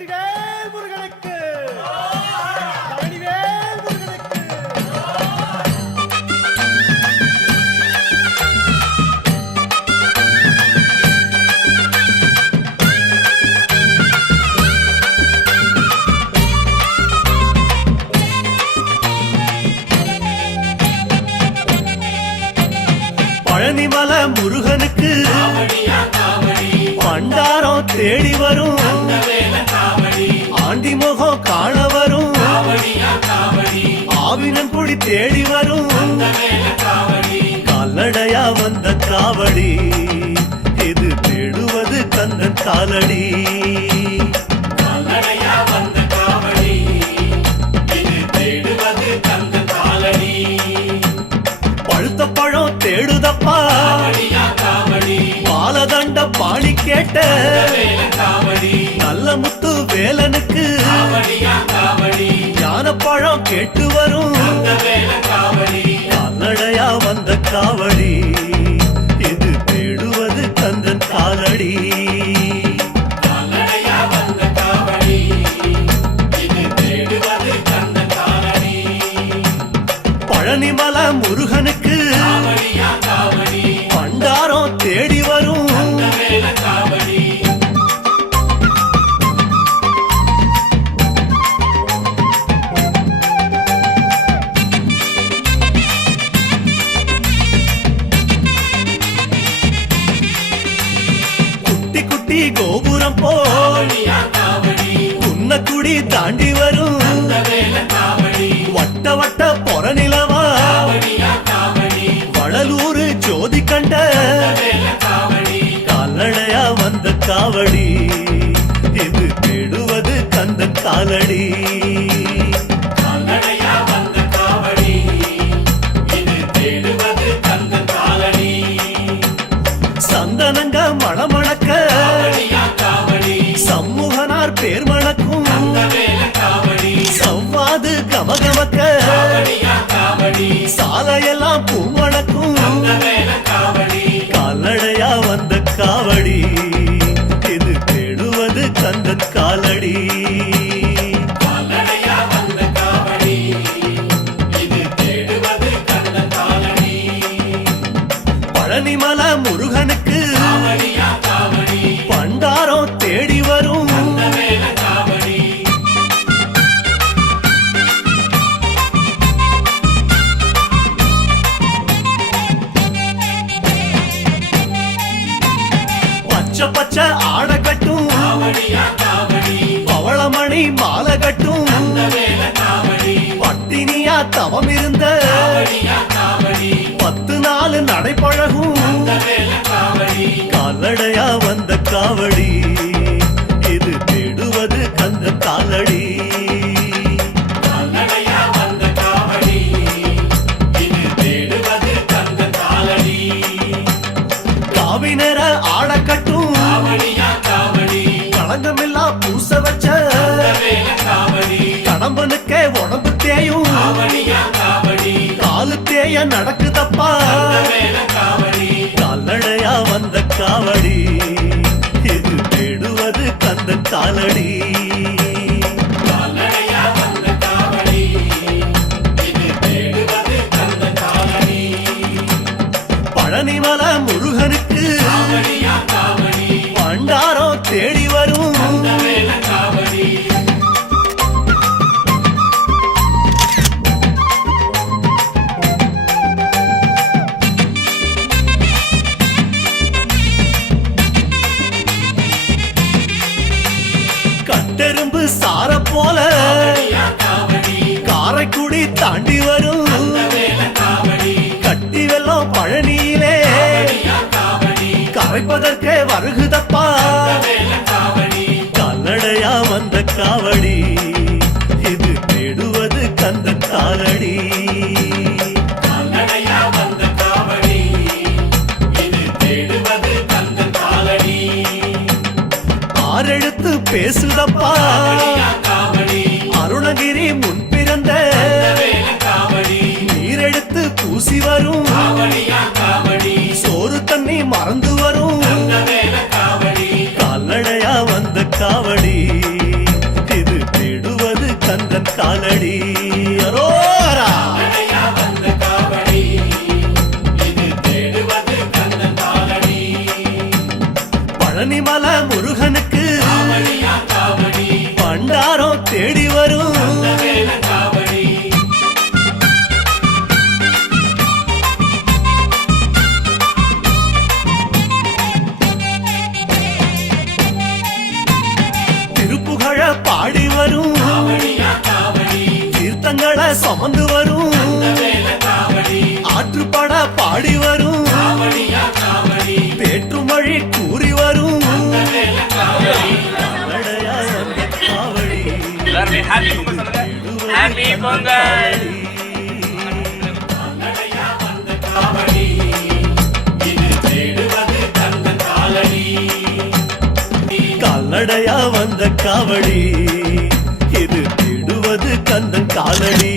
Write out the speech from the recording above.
வெற்றிவேல் முருகனுக்கு பழனிவேல் முருகனுக்கு பழனிமலை முருகனுக்கு பண்டாரம் தேடி வரும் ஆண்டி முகம் காண வரும் ஆவினங்குடி தேடி வரும் கால்நடையா வந்த காவடி இது தேடுவது கந்தன் காலடி பழுத்த பழம் தேடுதப்பா பாலதண்ட பாணி கேட்ட நல்ல முத்து வேலனுக்கு ஞான பழம் கேட்டு வரும் கால்நடையா வந்த காவடி இது தேடுவது கந்தன் காலடி பழனிமலை முருகனுக்கு பண்டாரம் தேடி வரும் குட்டி குட்டி கோபுரம் போ குன்னக்குடி தாண்டி வரும் வட்ட வட்ட பொறநிலவா வளலூர் ஜோதி கண்ட கால்நடையா வந்த காவடி இது தேடுவது கந்தன் காலடி சந்தனங்க மணமணக்க சமூகனார் பேர் மணக்கும் சவ்வாது கமகமக்க சாலையெல்லாம் பூமணக்கும் கால்நடையா வந்த காவடி இது தேடுவது கந்தன் காலடி பழனிமலை முருகனுக்கு பண்டாரம் தேடி வரும் பச்சை பச்சை ஆட கட்டும் பவளமணி மாலை கட்டும் பட்டினியா தவம் இருந்த 10 நாள் நடைபழகும் கால்நடையா வந்த காவடி இது தேடுவது கந்த காலடி காவினர ஆட கட்டும் களங்கமில்லா பூச வச்ச கடம்பனுக்கே உடம்பு தேயும் காலு தேய நடக்குதப்பா கால்நடையா வந்த காவடி இது தேடுவது கந்தன் காலடி பழனிமலை முருகனுக்கு பண்டாரம் தேடி வரும் கட்டெரும்பு சார போல காரைக்குடி தாண்டி வரும் கட்டி வெள்ளம் பழனியிலே கரைப்பதற்கே வருகுதப்பா கால்நடையா வந்த காவடி இது தேடுவது கந்தன் காலடி ஆறெழுத்து பேசுதப்பா அருணகிரி முன் பிறந்த நீரெடுத்து பூசி வரும் சோறு தண்ணி மறந்து வரும் கால்நடையா வந்த காவடி காலடி அரோரா பழனிமலை முருகனுக்கு பண்டாரம் தேடி வரும் திருப்புகழ பாடி வரும் தீர்த்தங்களை சுமந்து வரும் ஆற்றுப்பட பாடி வரும் வேற்றுமொழி கூறி வரும் நடையா வந்த காவடி எல்லாருமே ஹாப்பி பொங்கல் சொல்லுங்க. ஹாப்பி பொங்கல். கால்நடையா வந்த காவடி இது தேடுவது கந்தன் காலடி